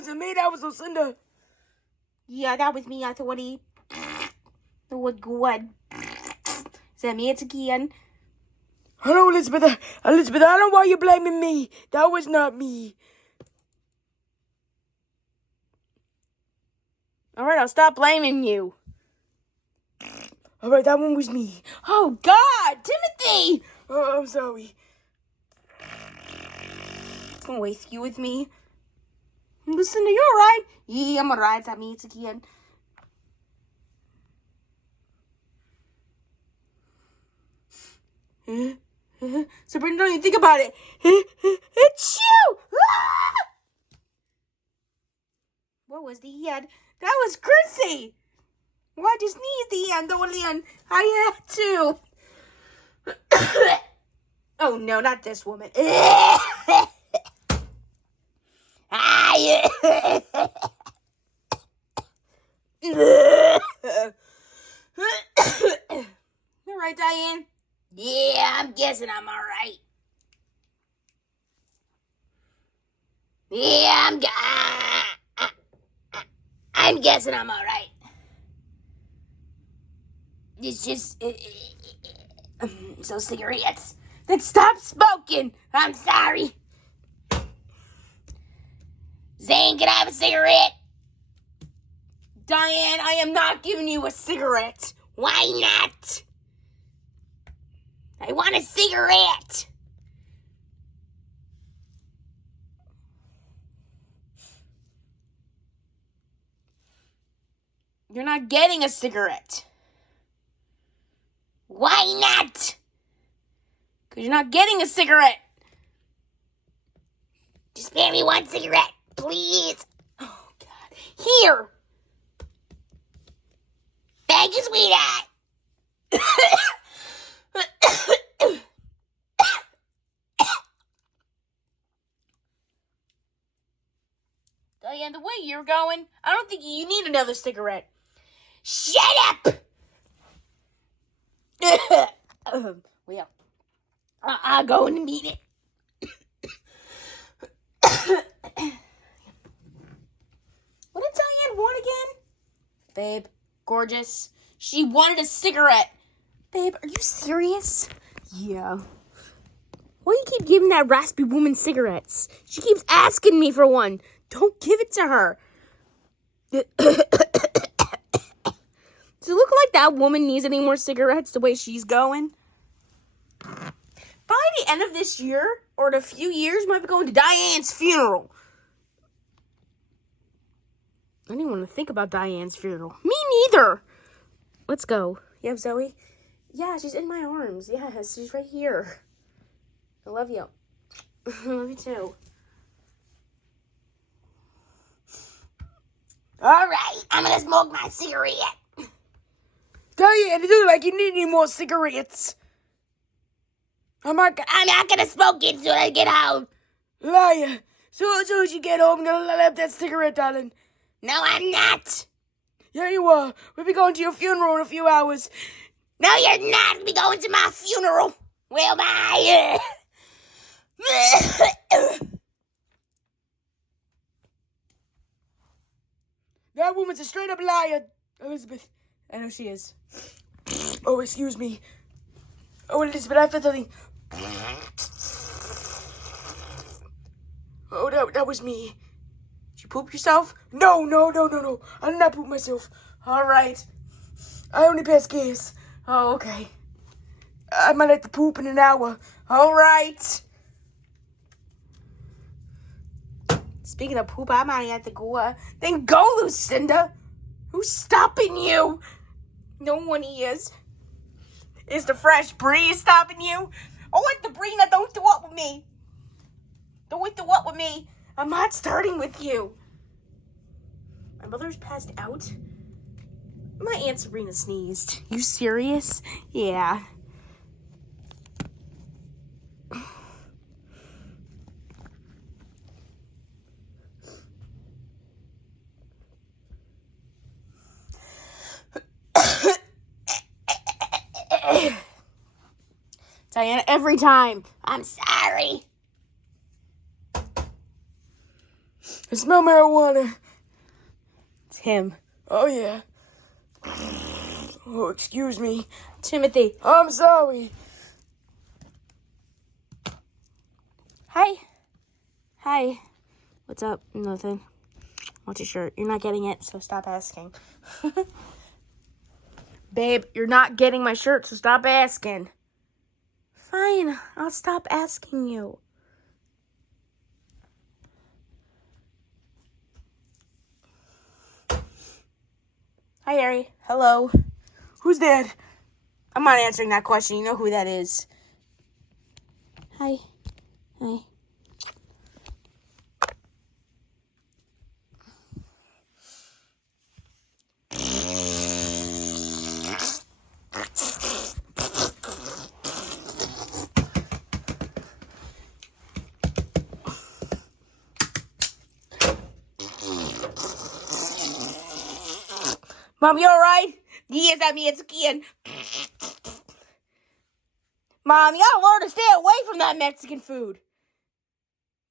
wasn't me. That was Lucinda. Yeah, that was me, Authority. That was good. Is that me? It's again. Hello, Elizabeth. Elizabeth, I don't know why you're blaming me. That was not me. All right, I'll stop blaming you. All right, that one was me. Oh, God, Timothy! Oh, I'm sorry. Come with you with me. Listen, are you all right? Yeah, I'm all right. It's at me. It's again. Sabrina, don't even think about it. It's you! Ah! What was the end? That was Chrissy! Why'd you sneeze the end, Olean? I had to. Oh, no, not this woman. You all right, Diane? Yeah, I'm guessing I'm all right. Yeah, I'm guessing I'm all right. It's just so cigarettes. Then stop smoking. I'm sorry. Zane, can I have a cigarette? Diane, I am not giving you a cigarette. Why not? I want a cigarette. You're not getting a cigarette. Why not? Because you're not getting a cigarette. Just spare me one cigarette, please. Oh, God. Here. Thank you, sweetheart. Diane, the way you're going, I don't think you need another cigarette. Shut up! Well, I'll go in a minute. What did Diane want again? Babe, gorgeous. She wanted a cigarette. Babe, are you serious? Yeah. Why do you keep giving that raspy woman cigarettes? She keeps asking me for one. Don't give it to her. Does it look like that woman needs any more cigarettes the way she's going? By the end of this year, or in a few years, might be going to Diane's funeral. I didn't want to think about Diane's funeral. Me neither. Let's go. You have Zoe? Yeah, she's in my arms. Yes, she's right here. I love you. I love you too. All right, I'm going to smoke my cigarette. Diane, it looks like you need any more cigarettes. I'm not going to smoke it until I get home. Liar. So as soon as you get home, I'm going to light up that cigarette, darling. No, I'm not. Yeah, you are. We'll be going to your funeral in a few hours. No, you're not. We'll be going to my funeral. Well, bye. That woman's a straight-up liar, Elizabeth. I know she is. Oh, excuse me. Oh, Elizabeth, I felt something. Oh, that was me. Did you poop yourself? No. I did not poop myself. All right. I only pass gas. Oh, okay. I might have to poop in an hour. All right. Speaking of poop, I might have to go. Then go, Lucinda. Who's stopping you? No one is. Is the fresh breeze stopping you? Oh, what, Sabrina, don't do up with me. Don't do up with me. I'm not starting with you. My mother's passed out. My Aunt Sabrina sneezed. You serious? Yeah. Diana, every time. I'm sorry. I smell marijuana. It's him. Oh, yeah. Oh, excuse me. Timothy. I'm sorry. Hi. Hi. What's up? Nothing. What's your shirt? You're not getting it, so stop asking. Babe, you're not getting my shirt, so stop asking. Fine, I'll stop asking you. Hi, Harry. Hello. Who's that? I'm not answering that question. You know who that is. Hi. Hi. Mom, you alright? Yes, I'm Mexican. Mom, you gotta learn to stay away from that Mexican food.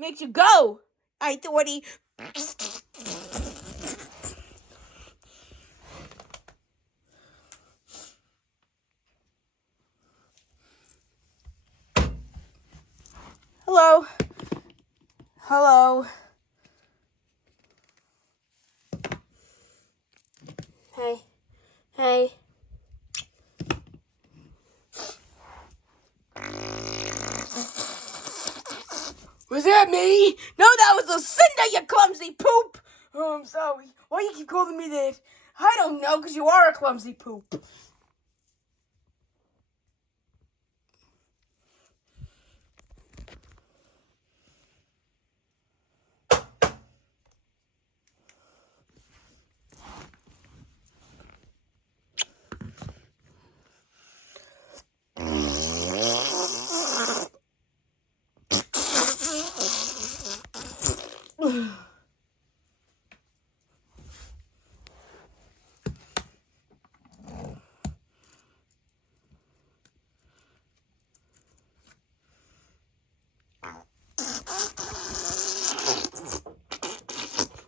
Makes you go. I thought he... Hello. Hello. Hey. Hey. Was that me? No, that was Lucinda, you clumsy poop. Oh, I'm sorry. Why you keep calling me that? I don't know, because you are a clumsy poop.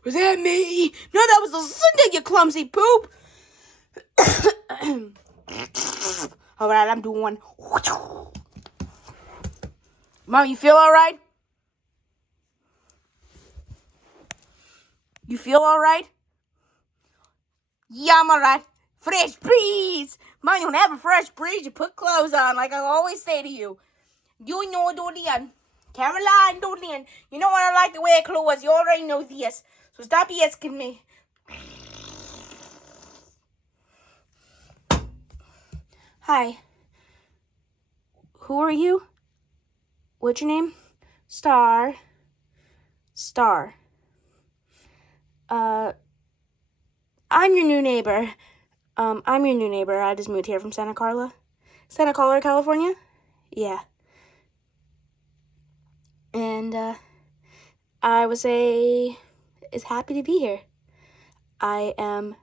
Was that me? No, that was Lucinda, you clumsy poop. All right, I'm doing one. Mom, you feel all right? You feel all right? Yeah, I'm all right. Fresh breeze. Mom, you don't have a fresh breeze. You put clothes on, like I always say to you. You know, Dorian. Caroline, Dorian. You know what I like to wear clothes. You already know this. So stop asking me. Hi. Who are you? What's your name? Star. Star. I'm your new neighbor. I'm your new neighbor. I just moved here from Santa Carla. Santa Carla, California? Yeah. And, I would say is happy to be here. I am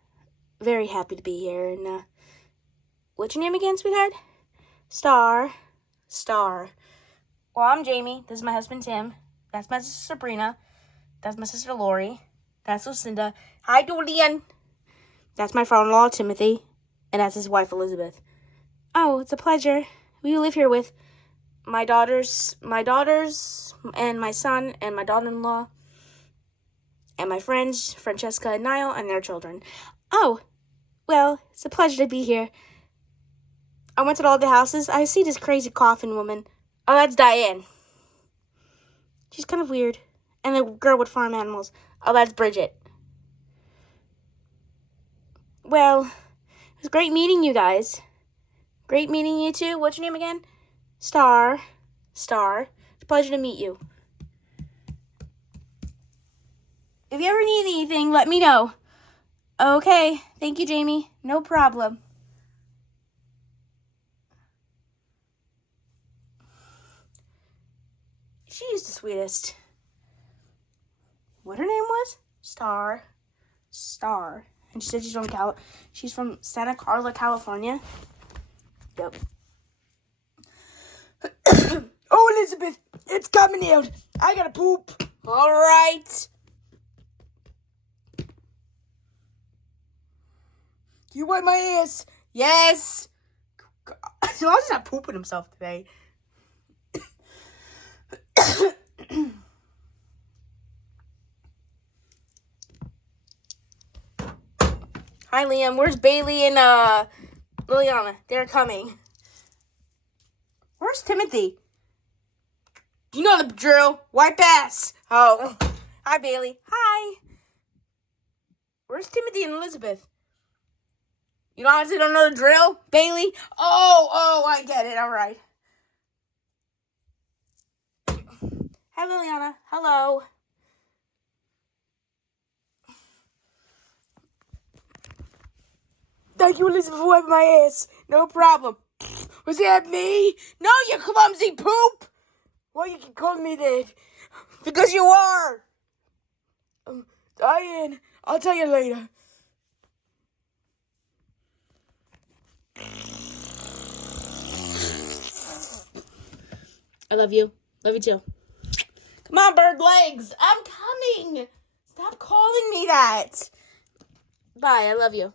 very happy to be here. And, what's your name again, sweetheart? Star. Star. Well, I'm Jamie. This is my husband, Tim. That's my sister, Sabrina. That's my sister, Lori. That's Lucinda. Hi, Dorian. That's my father-in-law, Timothy. And that's his wife, Elizabeth. Oh, it's a pleasure. Will you live here with my daughters, and my son, and my daughter-in-law, and my friends, Francesca and Niall, and their children. Oh, well, it's a pleasure to be here. I went to all the houses. I see this crazy coffin woman. Oh, that's Diane. She's kind of weird. And the girl with farm animals. Oh, that's Bridget. Well, it was great meeting you guys. Great meeting you too. What's your name again? Star. Star. It's a pleasure to meet you. If you ever need anything, let me know. Okay. Thank you, Jamie. No problem. She's the sweetest. What her name was? Star. Star. And she said she's from Santa Carla, California. Yep. Oh, Elizabeth, it's coming out. I gotta poop. All right. You wipe my ass. Yes. As long as he's not pooping himself today. Hi, Liam. Where's Bailey and Liliana? They're coming. Where's Timothy? You know the drill. Wipe ass. Oh. Hi, Bailey. Hi. Where's Timothy and Elizabeth? You honestly don't know the drill, Bailey? Oh, I get it. All right. Hi, Liliana. Hello. Thank you, Elizabeth, for wiping my ass. No problem. Was that me? No, you clumsy poop. Why you keep calling me that? Because you are. Diane, I'll tell you later. I love you. Love you too. Come on, bird legs. I'm coming. Stop calling me that. Bye. I love you.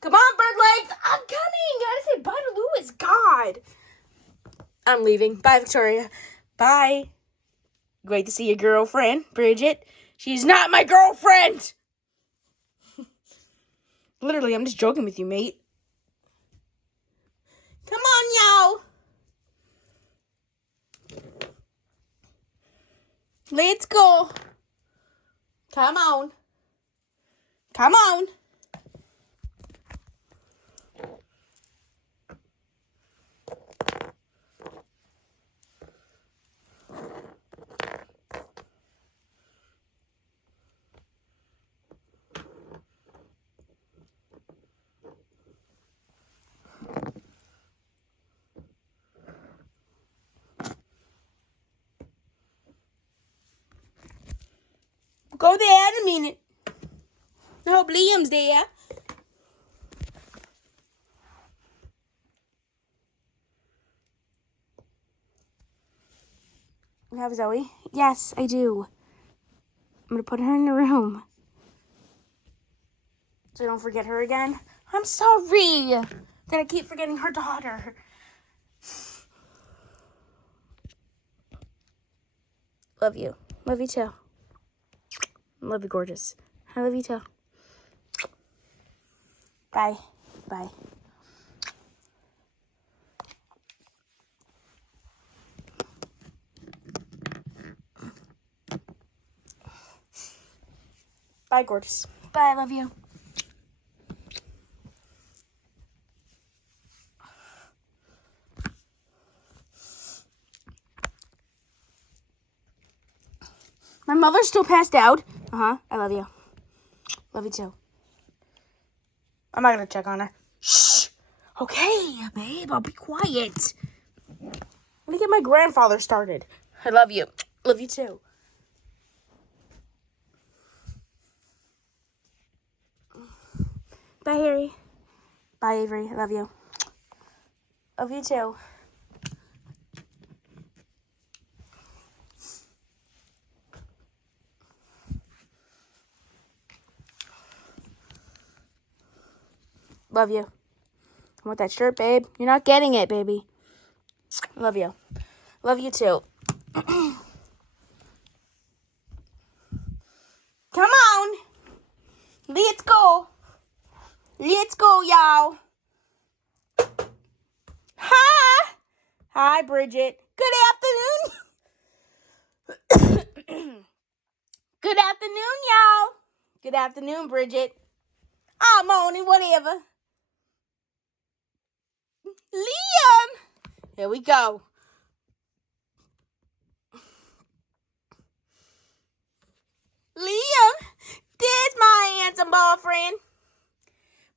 Come on, bird legs. I'm coming. I gotta say bye to Louis. God. I'm leaving. Bye, Victoria. Bye. Great to see your girlfriend, Bridget. She's not my girlfriend. Literally, I'm just joking with you, mate. Come on, yo. Let's go. Come on. Come on. Go there in a minute. I hope Liam's there. You have Zoe? Yes, I do. I'm going to put her in the room. So I don't forget her again. I'm sorry that I keep forgetting her daughter. Love you. Love you too. Love you, gorgeous. I love you too. Bye. Bye. Bye, gorgeous. Bye, I love you. My mother's still passed out. I love you. Love you too. I'm not gonna check on her. Shh. Okay, babe, I'll be quiet. Let me get my grandfather started. I love you. Love you too. Bye, Harry. Bye, Avery. I love you. Love you too. Love you. I want that shirt, babe. You're not getting it, baby. Love you. Love you too. Come on. Let's go. Let's go, y'all. Hi. Hi, Bridget. Good afternoon. Good afternoon, y'all. Good afternoon, Bridget. Oh, morning, whatever. Liam. Here we go. Liam, there's my handsome boyfriend.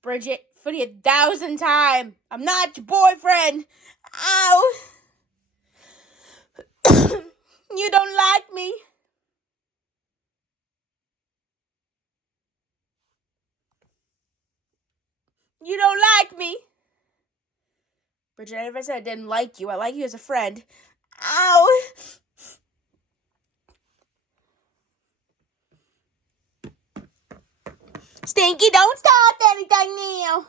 Bridget, for the 1,000th time, I'm not your boyfriend. Ow. You don't like me. You don't like me. Bridget, I never said I didn't like you. I like you as a friend. Ow. Stinky, don't start anything now.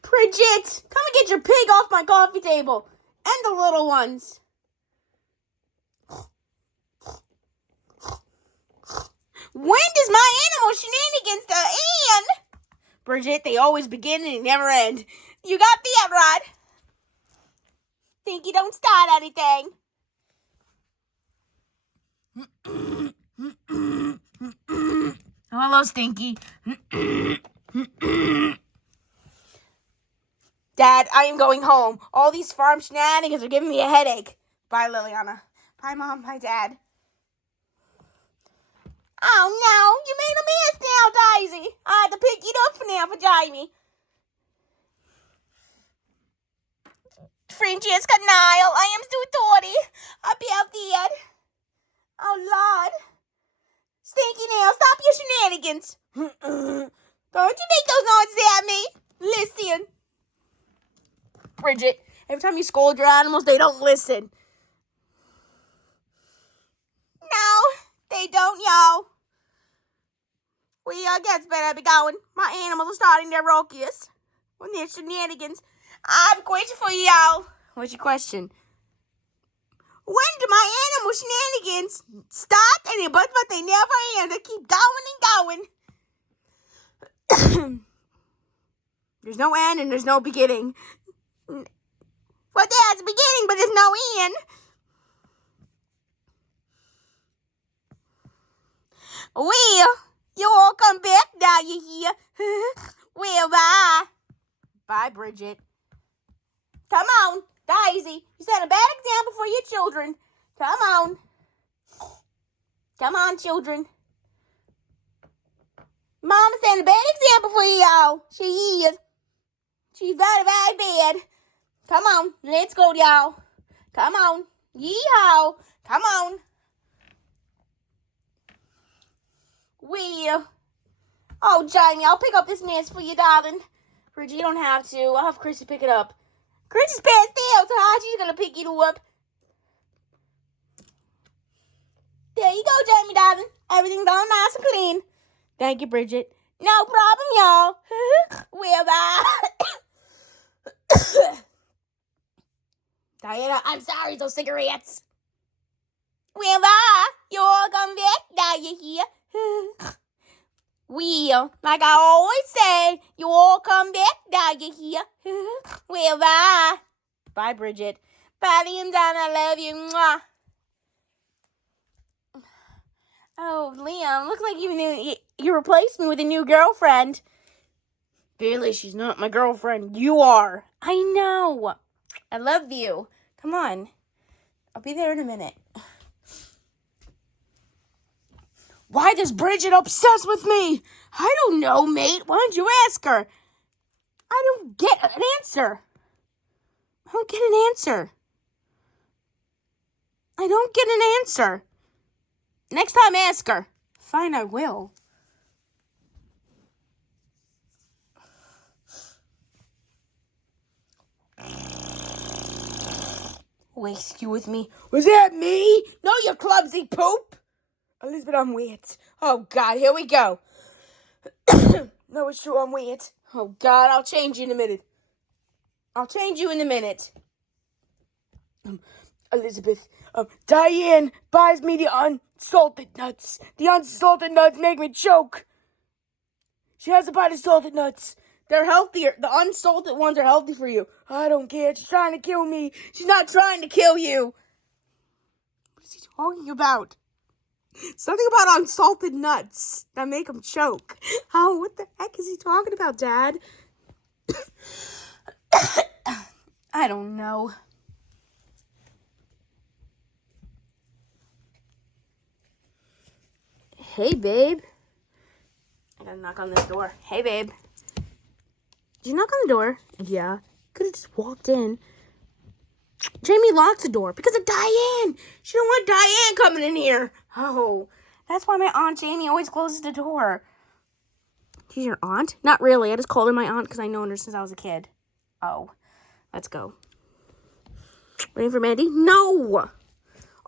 Bridget, come and get your pig off my coffee table. And the little ones. When does my animal shenanigans end? Bridget, they always begin and never end. You got that right. Stinky, don't start anything. Hello, Stinky. Dad, I am going home. All these farm shenanigans are giving me a headache. Bye, Liliana. Bye, Mom. Bye, Dad. Oh, no. You made a mess now, Daisy. I had to pick it up for now for Jamie. Francesca, Niall, I am so dirty. About that. Oh, Lord. Stinky now, stop your shenanigans. Don't you make those noises at me. Listen. Bridget, every time you scold your animals, they don't listen. No, they don't, y'all. I guess better be going. My animals are starting their raucous on their shenanigans. I have a question for you, y'all. What's your question? When do my animal shenanigans start and but they never end? They keep going and going. There's no end and there's no beginning. Well, there's a beginning, but there's no end. Well, you all come back now, you hear? Well, bye. Bye, Bridget. Come on, Daisy. You set a bad example for your children. Come on. Come on, children. Mama set a bad example for y'all. She is. She's very, very bad. Come on, let's go, y'all. Come on. Yeehaw. Come on. Well. Oh, Jamie, I'll pick up this mess for you, darling. Bridget, you don't have to. I'll have Chrissy pick it up. Chrissy's passed out, so how she's going to pick it up? There you go, Jamie, darling. Everything's all nice and clean. Thank you, Bridget. No problem, y'all. Well, bye. Diana, I'm sorry, those cigarettes. Well, bye. You all come back now, you hear? Well, like I always say, you all come back now, you hear? Well, bye. Bye, Bridget. Bye, Liam, I love you. Mwah. Oh, Liam, looks like you replaced me with a new girlfriend. Bailey, she's not my girlfriend. You are. I know. I love you. Come on. I'll be there in a minute. Why does Bridget obsess with me? I don't know, mate. Why don't you ask her? I don't get an answer. I don't get an answer. I don't get an answer. Next time, ask her. Fine, I will. Waste you with me. Was that me? No, you clumsy poop. Elizabeth, I'm wet. Oh, God, here we go. No, it's true, I'm wet. Oh, God, I'll change you in a minute. Elizabeth, Diane buys me the unsalted nuts. The unsalted nuts make me choke. She has to buy the salted nuts. They're healthier. The unsalted ones are healthy for you. I don't care. She's trying to kill me. She's not trying to kill you. What is he talking about? Something about unsalted nuts that make him choke. Oh, what the heck is he talking about, Dad? I don't know. Hey, babe. I gotta knock on this door. Hey, babe. Did you knock on the door? Yeah. Could have just walked in. Jamie locked the door because of Diane. She don't want Diane coming in here. Oh, that's why my Aunt Jamie always closes the door. She's your aunt? Not really. I just called her my aunt because I known her since I was a kid. Oh, let's go. Waiting for Mandy? No.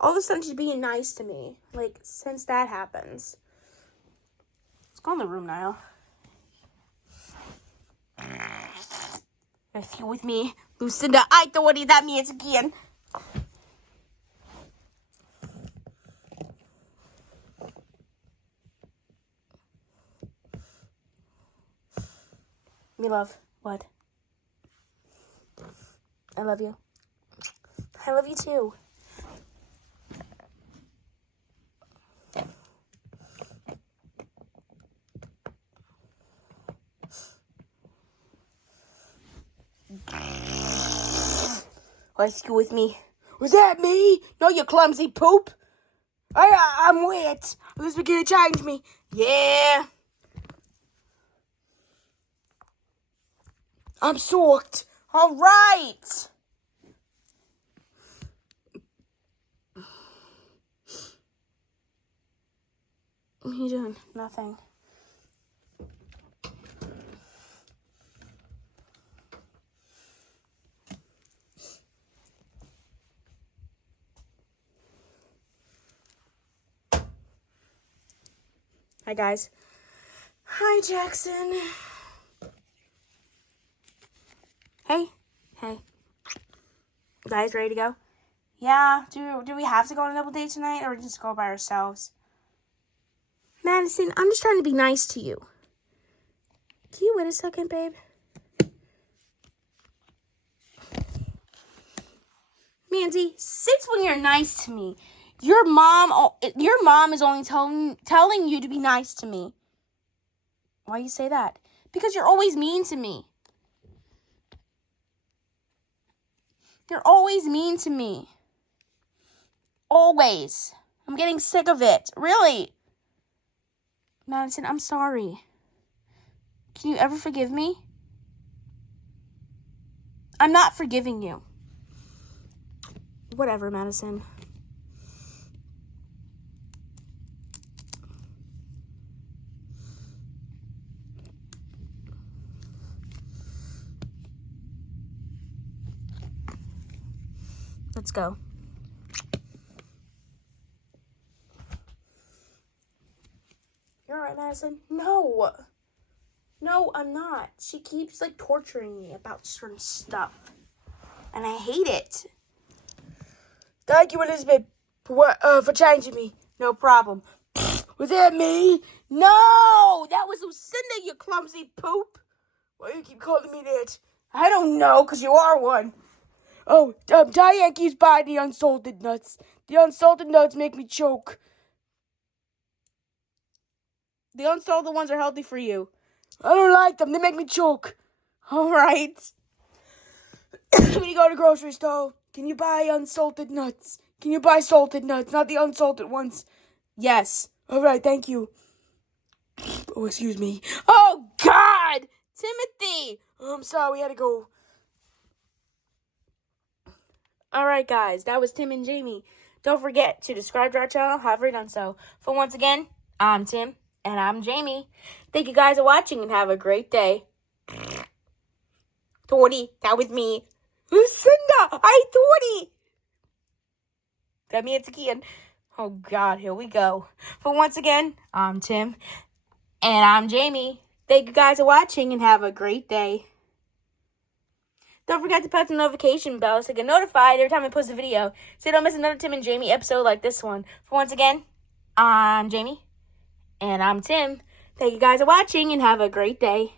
All of a sudden she's being nice to me. Like, since that happens. Let's go in the room now. If you with me, Lucinda, I don't worry that means again. Me love, what? I love you. I love you too. Let's go with me. Was that me? No, you clumsy poop. I'm wet. This is gonna change me. Yeah. I'm soaked. All right. What are you doing? Nothing. Hi, guys. Hi, Jackson. Hey. Hey. Guys, ready to go? Yeah. Do we have to go on a double date tonight, or just go by ourselves? Madison, I'm just trying to be nice to you. Can you wait a second, babe? Mandy, since when you're nice to me, your mom is only telling you to be nice to me. Why you say that? Because you're always mean to me. You're always mean to me. Always. I'm getting sick of it. Really. Madison, I'm sorry. Can you ever forgive me? I'm not forgiving you. Whatever, Madison. Let's go. You're all right, Madison? No. No, I'm not. She keeps, like, torturing me about certain stuff. And I hate it. Thank you, Elizabeth, for changing me. No problem. Was that me? No! That was Lucinda, you clumsy poop. Why do you keep calling me that? I don't know, because you are one. Oh, Diane keeps buying the unsalted nuts. The unsalted nuts make me choke. The unsalted ones are healthy for you. I don't like them. They make me choke. All right. When you go to the grocery store, can you buy unsalted nuts? Can you buy salted nuts, not the unsalted ones? Yes. All right, thank you. Oh, excuse me. Oh, God! Timothy! Oh, I'm sorry, we had to go. All right, guys, that was Tim and Jamie. Don't forget to subscribe to our channel, have already done so. For once again, I'm Tim, and I'm Jamie. Thank you guys for watching, and have a great day. Tori, that was me. Lucinda, I Tori. That means again. Oh, God, here we go. For once again, I'm Tim, and I'm Jamie. Thank you guys for watching, and have a great day. Don't forget to press the notification bell so you get notified every time I post a video, so you don't miss another Tim and Jamie episode like this one. For once again, I'm Jamie, and I'm Tim. Thank you guys for watching, and have a great day.